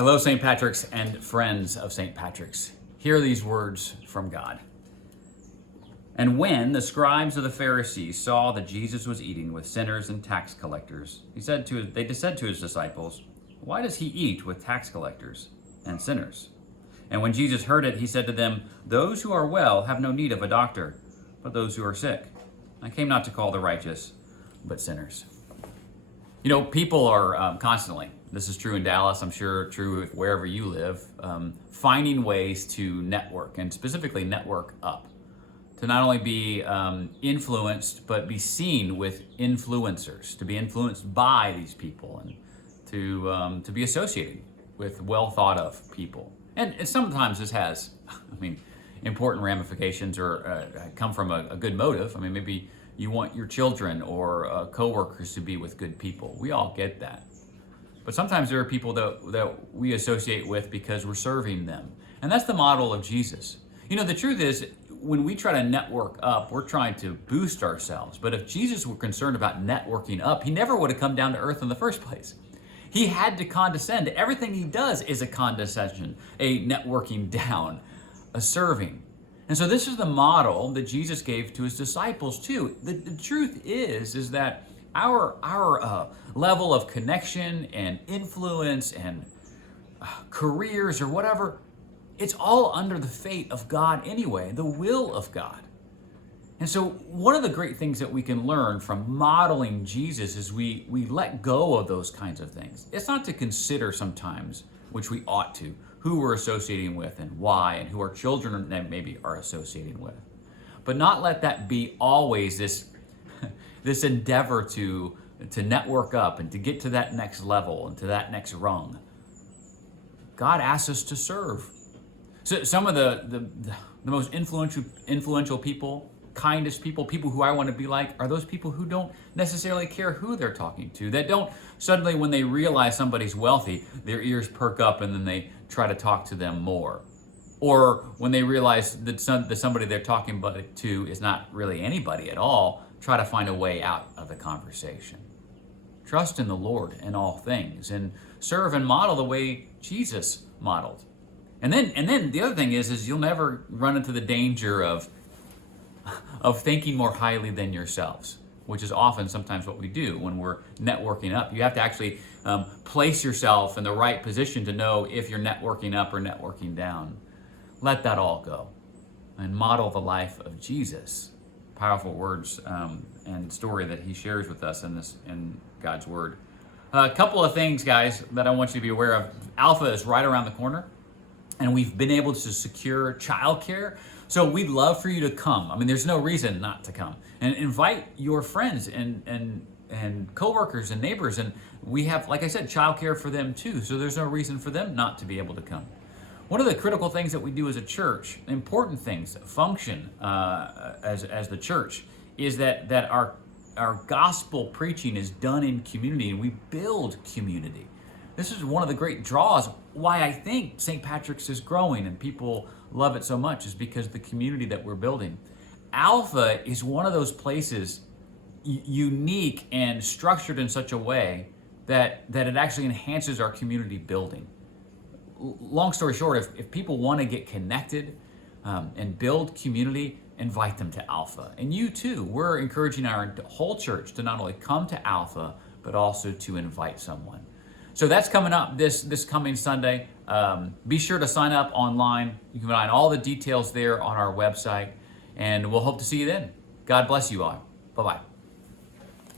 Hello, St. Patrick's and friends of St. Patrick's. Hear these words from God. And when the scribes of the Pharisees saw that Jesus was eating with sinners and tax collectors, they said to his disciples, "Why does he eat with tax collectors and sinners?" And when Jesus heard it, he said to them, "Those who are well have no need of a doctor, but those who are sick. I came not to call the righteous, but sinners." You know, people are constantly, this is true in Dallas, I'm sure true wherever you live, finding ways to network, and specifically network up. To not only be influenced, but be seen with influencers, to be influenced by these people, and to be associated with well thought of people. And sometimes this has, important ramifications or come from a good motive. Maybe you want your children or coworkers to be with good people. We all get that. But sometimes there are people that we associate with because we're serving them. And that's the model of Jesus. You know, the truth is, when we try to network up, we're trying to boost ourselves. But if Jesus were concerned about networking up, he never would have come down to earth in the first place. He had to condescend. Everything he does is a condescension, a networking down, a serving. And so this is the model that Jesus gave to his disciples too. The truth is that our level of connection and influence and careers or whatever, it's all under the fate of God anyway, the will of God. And so one of the great things that we can learn from modeling Jesus is we let go of those kinds of things. It's not to consider sometimes, which we ought to, who we're associating with and why, and who our children maybe are associating with. But not let that be always this endeavor to network up and to get to that next level and to that next rung. God asks us to serve. So some of the most influential people, kindest people who I want to be like, are those people who don't necessarily care who they're talking to, that don't suddenly, when they realize somebody's wealthy, their ears perk up and then they try to talk to them more. Or when they realize that somebody they're talking to is not really anybody at all, try to find a way out of the conversation. Trust in the Lord in all things and serve and model the way Jesus modeled. And then the other thing is you'll never run into the danger of thinking more highly than yourselves, which is often sometimes what we do when we're networking up. You have to actually place yourself in the right position to know if you're networking up or networking down. Let that all go and model the life of Jesus. Powerful words and story that he shares with us in God's Word. A couple of things, guys, that I want you to be aware of. Alpha is right around the corner, and we've been able to secure childcare. So we'd love for you to come. There's no reason not to come. And invite your friends and coworkers and neighbors. And we have, like I said, childcare for them too. So there's no reason for them not to be able to come. One of the critical things that we do as a church, important things that function as the church, is that our gospel preaching is done in community, and we build community. This is one of the great draws why I think St. Patrick's is growing and people love it so much, is because of the community that we're building. Alpha is one of those places unique and structured in such a way that it actually enhances our community building. Long story short, if people want to get connected and build community, invite them to Alpha. And you too, we're encouraging our whole church to not only come to Alpha, but also to invite someone. So that's coming up this coming Sunday. Be sure to sign up online. You can find all the details there on our website, and we'll hope to see you then. God bless you all. Bye-bye.